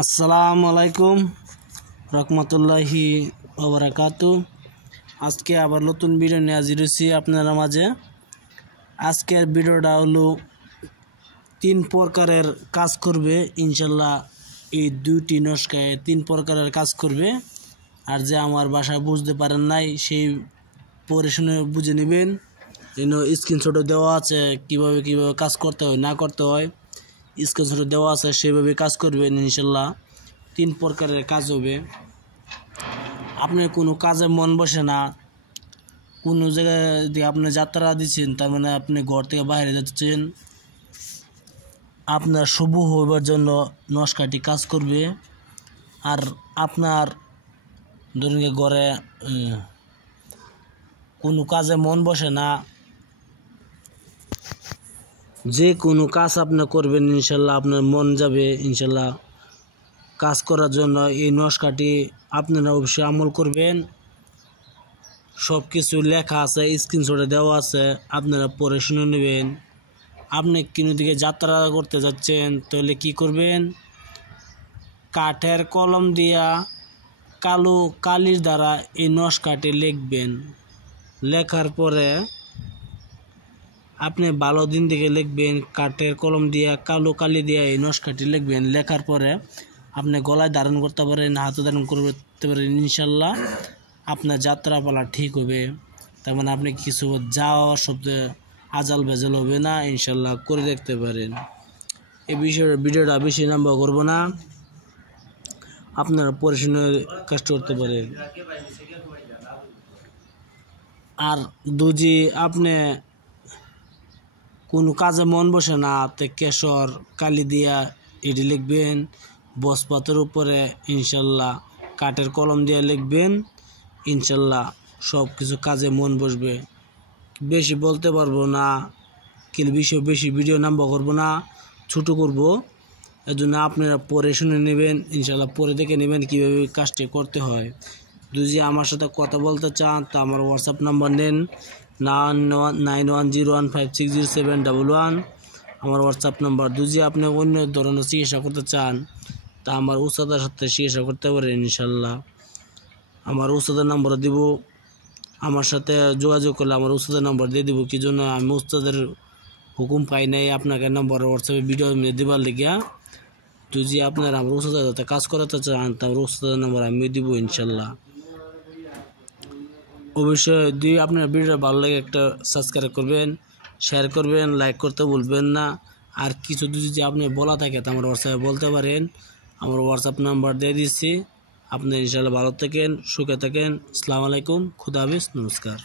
আসসালামু আলাইকুম রহমতুল্লাহি ওয়া বারাকাতু। আজকে আবার নতুন ভিডিও নিয়ে হাজির হয়েছি আপনারা মাঝে। আজকের ভিডিওটা হলো 3 প্রকারের কাজ করবে ইনশাল্লাহ। এই দুইটি নকশায় 3 প্রকারের কাজ করবে। আর যে আমার ভাষা বুঝতে পারেন নাই সেই পড়ে শুনে বুঝে নেবেন। স্ক্রিনশটও দেওয়া আছে কিভাবে কাজ করতে হয় না করতে হয়, স্ক্রিনশট দেওয়া আছে সেভাবে কাজ করবেন ইনশাল্লাহ। 3 প্রকারের কাজ হবে। আপনার কোনো কাজে মন বসে না, কোনো জায়গায় দিয়ে আপনি যাত্রা দিচ্ছেন, তার মানে আপনি ঘর থেকে বাইরে যাচ্ছেন, আপনার শুভ হইবার জন্য নকশাটি কাজ করবে। আর আপনার ধরুন ঘরে কোনো কাজে মন বসে না, যে কোনো কাজ আপনি করবেন ইনশাল্লাহ আপনার মন যাবে ইনশাল্লাহ কাজ করার জন্য। এই নকশাটি আপনারা অবশ্যই আমল করবেন। সব কিছু লেখা আছে, স্ক্রিনশটে দেওয়া আছে, আপনারা পড়ে শুনে নেবেন। আপনি কোনো দিকে যাত্রা করতে যাচ্ছেন তাহলে কি করবেন, কাঠের কলম দিয়া কালো কালির দ্বারা এই নকশাটি লিখবেন। লেখার পরে আপনি ভালো দিন থেকে লিখবেন, কাঠের কলম দিয়া কালো কালি দিয়া এই নকশাটি লিখবেন। লেখার পরে আপনি গলায় ধারণ করতে পারেন, হাতে ধারণ করতে পারেন ইনশাল্লাহ আপনার যাত্রাপালা ঠিক হবে। তার মানে আপনি কিছু যাওয়া শব্দে আজাল বেজাল হবে না ইনশাল্লাহ। করে দেখতে পারেন। এই বিষয়ে ভিডিওটা বেশি লম্বা করবো না, আপনারা পড়াশোনা কাজ করতে পারেন। আর যদি আপনি কোনো কাজে মন বসে না, তে কেশর কালি দিয়া এটি লিখবেন। বসপাতের উপরে ইনশাল্লাহ কাঠের কলম দিয়ে লিখবেন ইনশাল্লাহ সব কিছু কাজে মন বসবে। বেশি বলতে পারবো না, কিন্তু বেশি ভিডিও লম্বা করবো না, ছোটো করব। এর জন্য আপনারা পড়ে শুনে নেবেন ইনশাল্লাহ, পড়ে দেখে নেবেন কীভাবে কাজটি করতে হয়। যদি আমার সাথে কথা বলতে চান তা আমার হোয়াটসঅ্যাপ নাম্বার নেন 9101560711 আমার হোয়াটসঅ্যাপ নাম্বার। যদি আপনি অন্য ধরনের চিকিৎসা করতে চান তা আমার উস্তাদের সাথে চিকিৎসা করতে পারেন ইনশাল্লাহ। আমার উস্তাদের নাম্বার দিব, আমার সাথে যোগাযোগ করলে আমার উস্তাদের নাম্বার দিয়ে দিব। কি জন্য আমি উস্তাদের হুকুম পাই নাই আপনাকে নাম্বার হোয়াটসঅ্যাপে ভিডিও দেবার লেগিয়া। যদি আপনারা আমার উস্তাদের সাথে কাজ করাতে চান তা আমার উস্তাদের নাম্বার আমি দিব ইনশাল্লাহ। অবশ্যই যদি আপনার ভিডিও ভালো লাগে একটা সাবস্ক্রাইব করবেন, শেয়ার করবেন, লাইক করতে ভুলবেন না। আর কিছু যদি আপনি বলা থাকে তা আমার হোয়াটসঅ্যাপে বলতে পারেন। আমার হোয়াটসঅ্যাপ নাম্বার দিয়ে দিচ্ছি। আপনি ইনশাল্লাহ ভালো থাকেন, সুখে থাকেন। আসসালামু আলাইকুম, খুদা হাফেজ, নমস্কার।